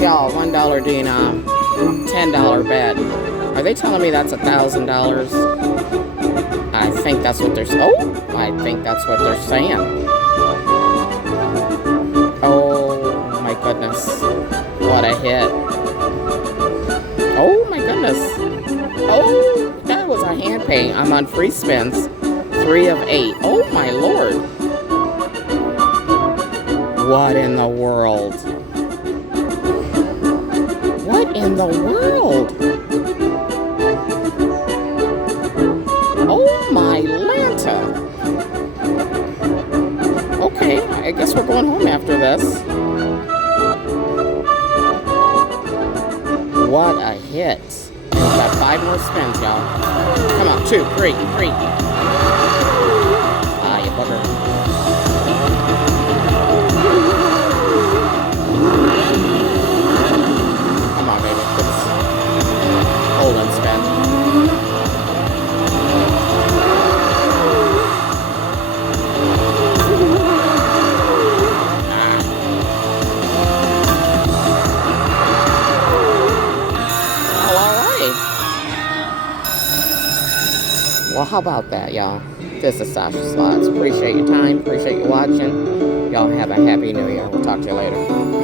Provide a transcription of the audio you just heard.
Y'all, $1 denom, $10 bet. Are they telling me that's $1,000? I think that's what they're I think that's what they're saying. Oh my goodness. What a hit. Oh my goodness. Oh, that was a hand pay. I'm on free spins. 3 of 8. Oh my lord. What in the world? What in the world? Oh my Lanta. Okay, I guess we're going home after this. What a hit. We've got 5 more spins, y'all. Come on, 2, 3, 3. Ah, you bugger. Come on, baby. Hold and spin. Well, how about that, y'all? This is Sasha Slots. Appreciate your time. Appreciate you watching. Y'all have a happy new year. We'll talk to you later.